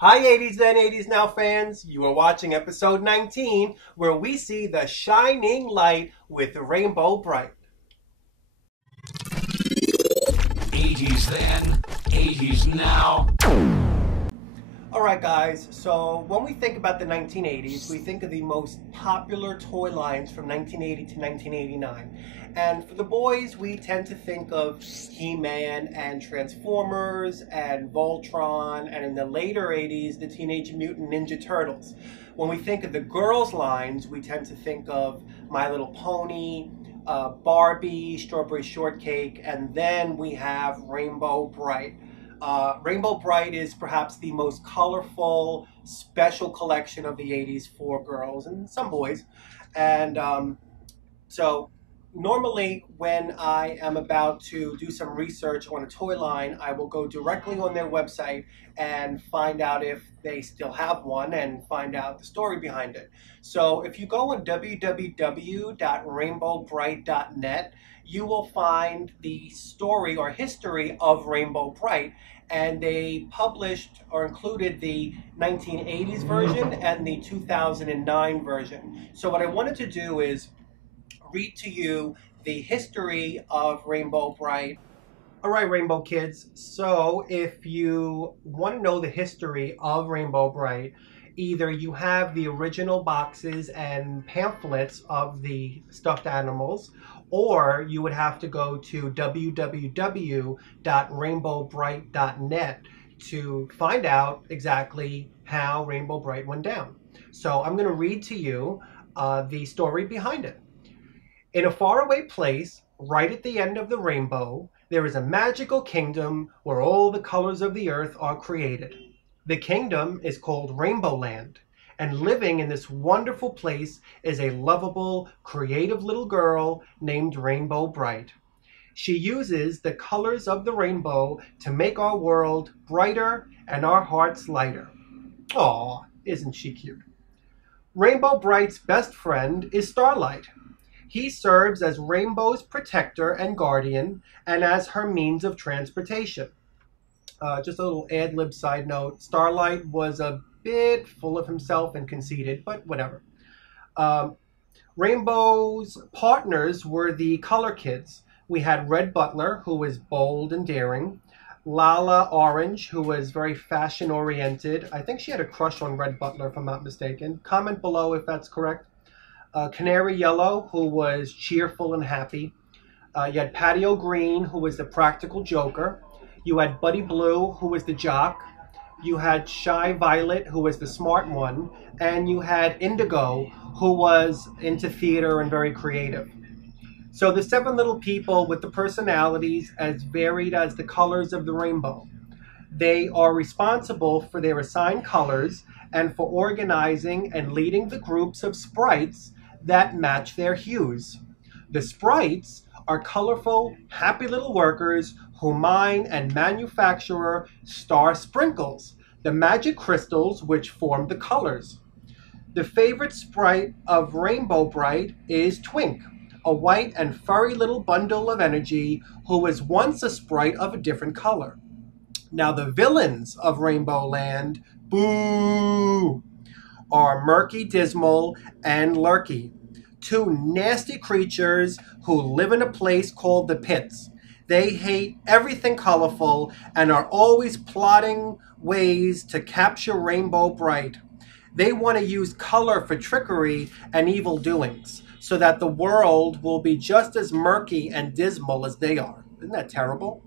Hi 80s then 80s now fans, you are watching episode 19 where we see the shining light with Rainbow Brite. 80s then, 80s now. Alright guys, so when we think about the 1980s, we think of the most popular toy lines from 1980 to 1989. And for the boys, we tend to think of He-Man and Transformers and Voltron, and in the later 80s, the Teenage Mutant Ninja Turtles. When we think of the girls' lines, we tend to think of My Little Pony, Barbie, Strawberry Shortcake, and then we have Rainbow Brite. Rainbow Brite is perhaps the most colorful, special collection of the 80s for girls and some boys. And so normally when I am about to do some research on a toy line, I will go directly on their website and find out if they still have one and find out the story behind it. So if you go on www.rainbowbrite.net, you will find the story or history of Rainbow Brite, and they published or included the 1980s version and the 2009 version. So what I wanted to do is read to you the history of Rainbow Brite. All right, Rainbow Kids, so if you want to know the history of Rainbow Brite, either you have the original boxes and pamphlets of the stuffed animals, or you would have to go to www.rainbowbrite.net to find out exactly how Rainbow Brite went down. So I'm going to read to you the story behind it. In a faraway place, right at the end of the rainbow, there is a magical kingdom where all the colors of the earth are created. The kingdom is called Rainbow Land, and living in this wonderful place is a lovable, creative little girl named Rainbow Brite. She uses the colors of the rainbow to make our world brighter and our hearts lighter. Aw, isn't she cute? Rainbow Brite's best friend is Starlight. He serves as Rainbow's protector and guardian, and as her means of transportation. Just a little ad-lib side note, Starlight was a bit full of himself and conceited, but whatever. Rainbow's partners were the color kids. We had Red Butler, who was bold and daring. Lala Orange, who was very fashion-oriented. I think she had a crush on Red Butler, if I'm not mistaken. Comment below if that's correct. Canary Yellow, who was cheerful and happy. You had Patio Green, who was the practical joker. You had Buddy Blue, who was the jock. You had Shy Violet, who was the smart one. And you had Indigo, who was into theater and very creative. So the 7 little people with the personalities as varied as the colors of the rainbow. They are responsible for their assigned colors and for organizing and leading the groups of sprites that match their hues. The sprites are colorful, happy little workers who mine and manufacture star sprinkles, the magic crystals which form the colors. The favorite sprite of Rainbow Brite is Twink, a white and furry little bundle of energy who was once a sprite of a different color. Now the villains of Rainbow Land, boo, are Murky, Dismal, and Lurky, 2 nasty creatures who live in a place called the Pits. They hate everything colorful and are always plotting ways to capture Rainbow Brite. They want to use color for trickery and evil doings, so that the world will be just as murky and dismal as they are. Isn't that terrible?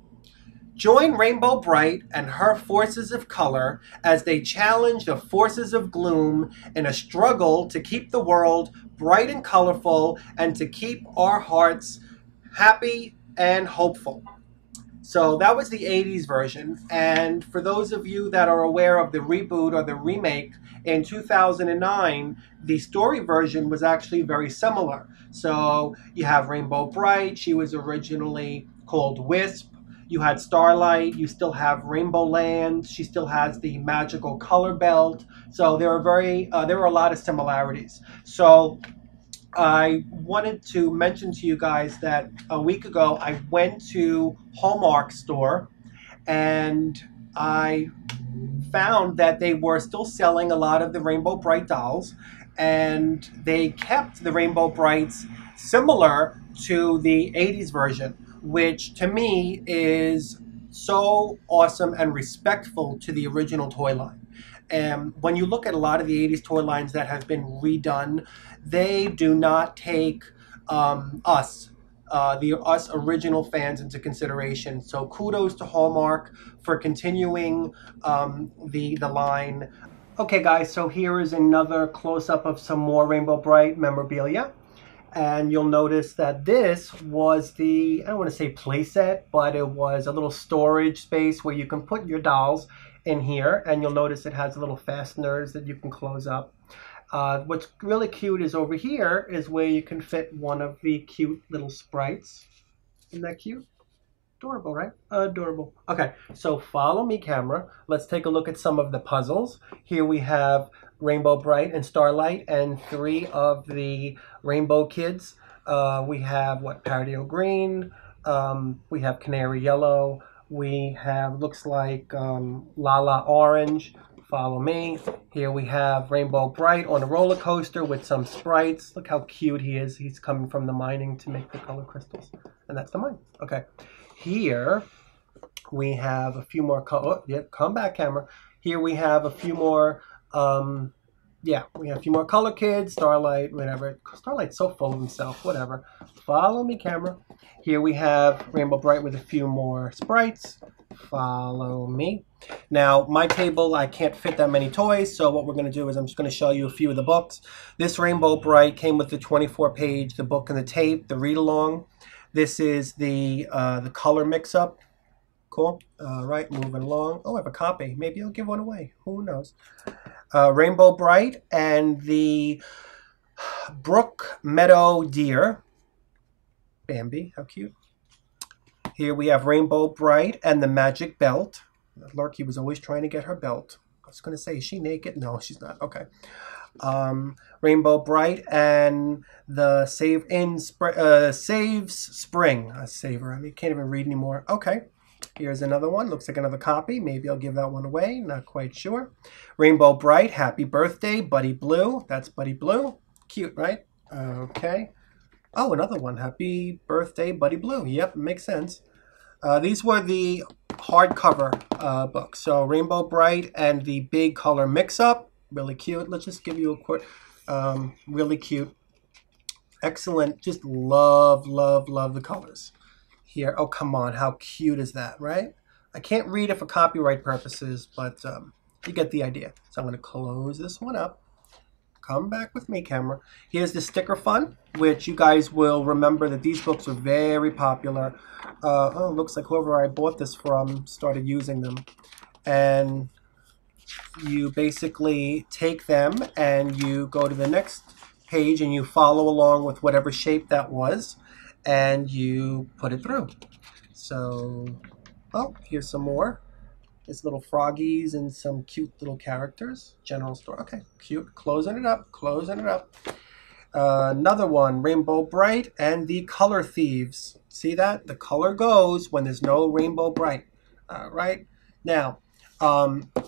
Join Rainbow Brite and her forces of color as they challenge the forces of gloom in a struggle to keep the world bright and colorful and to keep our hearts happy and hopeful. So that was the 80s version, and for those of you that are aware of the reboot or the remake in 2009, the story version was actually very similar. So you have Rainbow Brite, she was originally called Wisp. You had Starlight, you still have Rainbow Land, she still has the magical color belt. So there were a lot of similarities. So I wanted to mention to you guys that a week ago I went to Hallmark store and I found that they were still selling a lot of the Rainbow Brite dolls, and they kept the Rainbow Brites similar to the 80s version, which to me is so awesome and respectful to the original toy line. And when you look at a lot of the 80s toy lines that have been redone, they do not take us original fans into consideration. So kudos to Hallmark for continuing the line. Okay guys, so here is another close-up of some more Rainbow Brite memorabilia. And you'll notice that this was the, I don't want to say playset, but it was a little storage space where you can put your dolls in here. And you'll notice it has little fasteners that you can close up. What's really cute is over here is where you can fit one of the cute little sprites. Isn't that cute? Adorable, right? Adorable. Okay, so follow me, camera. Let's take a look at some of the puzzles. Here we have Rainbow Brite and Starlight and 3 of the Rainbow Kids. We have, Paradio Green. We have Canary Yellow. We have, looks like Lala Orange. Follow me. Here we have Rainbow Brite on a roller coaster with some sprites. Look how cute he is. He's coming from the mining to make the color crystals. And that's the mine. Okay. Here we have a few more come back, camera. Here we have a few more we have a few more color kids, Starlight, whatever. Starlight's so full of himself, whatever. Follow me, camera. Here we have Rainbow Brite with a few more sprites. Follow me. Now, my table, I can't fit that many toys, so what we're going to do is I'm just going to show you a few of the books. This Rainbow Brite came with the 24-page, the book and the tape, the read-along. This is the color mix-up. Cool. All right, moving along. Oh, I have a copy. Maybe I'll give one away. Who knows? Rainbow Brite and the Brook Meadow Deer. Bambi, how cute. Here we have Rainbow Brite and the Magic Belt. Lurky was always trying to get her belt. I was going to say, is she naked? No, she's not. Okay. Rainbow Brite and the Saves Spring. Saver. I can't even read anymore. Okay. Here's another one. Looks like another copy. Maybe I'll give that one away. Not quite sure. Rainbow Brite, Happy Birthday, Buddy Blue. That's Buddy Blue. Cute, right? Okay. Oh, another one. Happy Birthday, Buddy Blue. Yep, makes sense. These were the hardcover books. So Rainbow Brite and the big color mix-up. Really cute. Let's just give you a quick, really cute. Excellent. Just love, love, love the colors. Here, oh come on, how cute is that, right? I can't read it for copyright purposes, but you get the idea. So I'm going to close this one up. Come back with me, camera. Here's the sticker fun, which you guys will remember that these books are very popular. Oh, looks like whoever I bought this from started using them. And you basically take them and you go to the next page and you follow along with whatever shape that was. And you put it through. So, oh, here's some more. It's little froggies and some cute little characters. General store. Okay, cute. Closing it up. Closing it up. Another one, Rainbow Brite and the Color Thieves. See that? The color goes when there's no Rainbow Brite. All right. Now,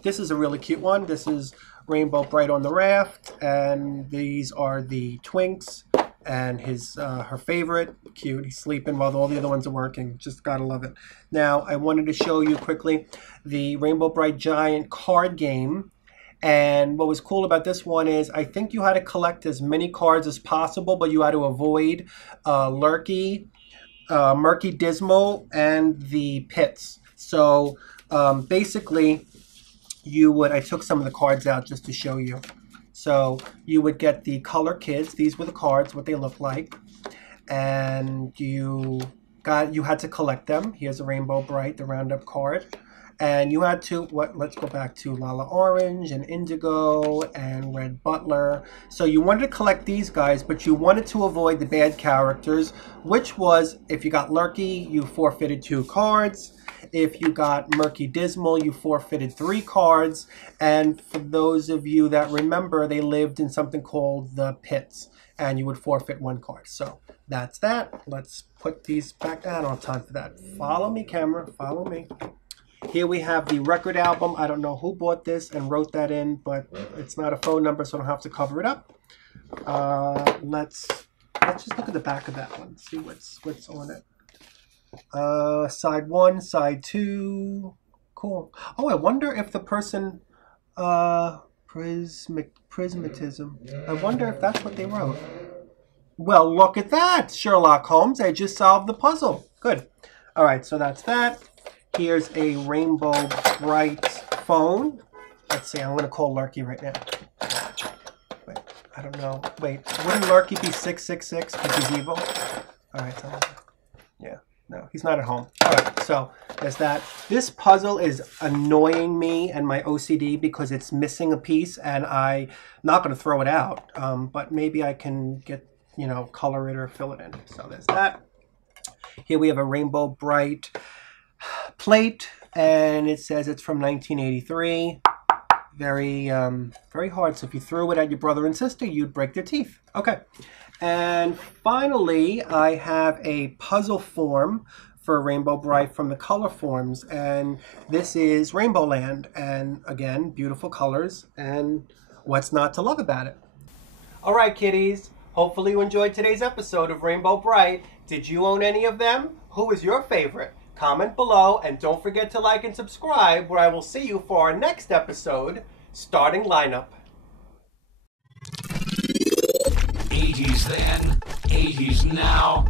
this is a really cute one. This is Rainbow Brite on the raft, and these are the Twinks. And his her favorite, cute, he's sleeping while all the other ones are working. Just gotta love it. Now, I wanted to show you quickly the Rainbow Brite Giant card game. And what was cool about this one is I think you had to collect as many cards as possible, but you had to avoid Lurky, Murky Dismal, and the Pits. So basically, I took some of the cards out just to show you. So you would get the color kids. These were the cards, what they look like. And you had to collect them. Here's a Rainbow Brite, the roundup card. And you had to, let's go back to Lala Orange and Indigo and Red Butler. So you wanted to collect these guys, but you wanted to avoid the bad characters, which was, if you got Lurky, you forfeited 2 cards. If you got Murky Dismal, you forfeited 3 cards. And for those of you that remember, they lived in something called the Pits, and you would forfeit 1 card. So that's that. Let's put these back. I don't have time for that. Follow me, camera. Follow me. Here we have the record album. I don't know who bought this and wrote that in, but it's not a phone number, so I don't have to cover it up. Let's just look at the back of that one. See what's on it. Side 1, side 2. Cool. Oh, I wonder if the person prismatism. I wonder if that's what they wrote. Well, look at that, Sherlock Holmes. I just solved the puzzle. Good. All right, so that's that. Here's a Rainbow Brite phone. Let's see, I'm going to call Lurky right now. Wait, I don't know. Wait, wouldn't Lurky be 666 because he's evil? All right, so, yeah, no, he's not at home. All right, so there's that. This puzzle is annoying me and my OCD because it's missing a piece, and I'm not going to throw it out, but maybe I can get, you know, color it or fill it in. So there's that. Here we have a Rainbow Brite plate, and it says it's from 1983. Very, very hard. So if you threw it at your brother and sister, you'd break their teeth. Okay. And finally, I have a puzzle form for Rainbow Brite from the Color Forms, and this is Rainbow Land. And again, beautiful colors, and what's not to love about it? All right, kiddies. Hopefully you enjoyed today's episode of Rainbow Brite. Did you own any of them? Who is your favorite? Comment below, and don't forget to like and subscribe, where I will see you for our next episode, Starting Lineup. 80s then, 80s now.